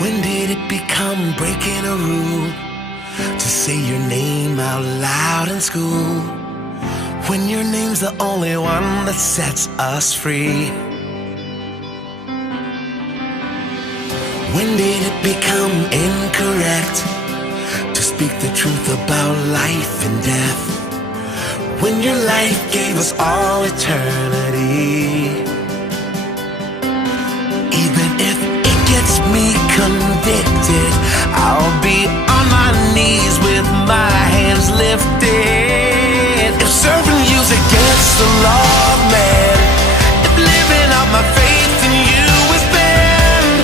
When did it become breaking a rule to say your name out loud in school? When your name's the only one that sets us free? When did it become incorrect to speak the truth about life and death? When your life gave us all eternity? Even if it gets me convicted, I'll be on my knees with my hands lifted. If serving you's against the law, man, if living out my faith in you is banned,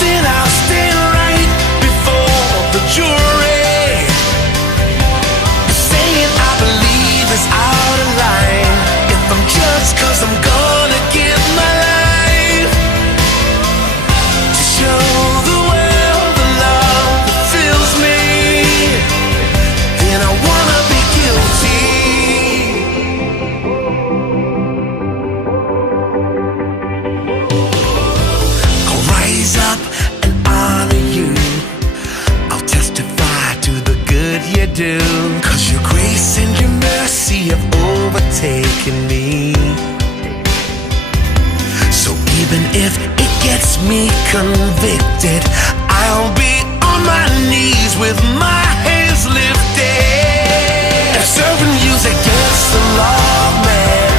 then I'll stand right before the jury. If saying I believe is out of line, if I'm judged 'cause I'm gonna give my life to show the world the love that fills me, then I wanna be guilty. I'll rise up and honor you. I'll testify to the good you do, 'cause your grace and your mercy have overtaken me. So even if it gets me convicted, I'll be on my knees with my hands lifted. If serving you's against the law, man,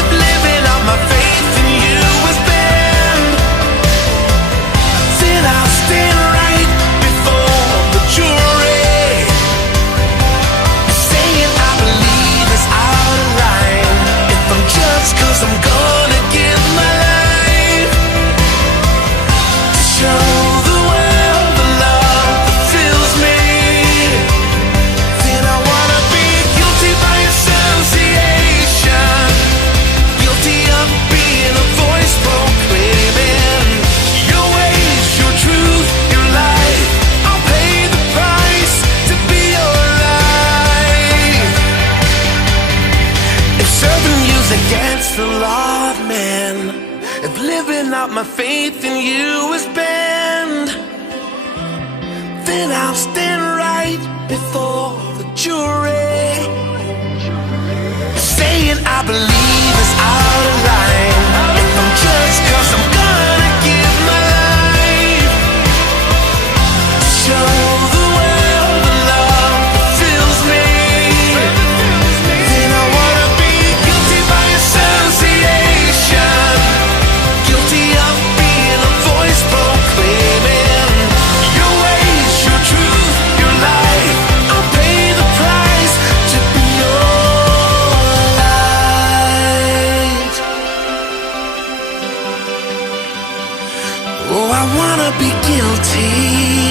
if living out my faith in you is banned, then I'll stand right before the jury. If saying I believe is out of line, if I'm judged 'cause I'm gonna give my life to show the world the love that fills me, then I wanna be guilty by association, guilty of being a voice proclaiming your ways, your truth, your life. I'll pay the price to be your life. If serving you's against the law, man, if living out my faith in you is banned, then I'll stand right before the jury. If saying I believe is out of line, if I'm judged 'cause I'm gonna give my life to show the world the love that fills me, then I wanna be guilty by association, guilty of being a voice proclaiming your ways, your truth, your life. I'll pay the price to be your light. Oh, I wanna be guilty.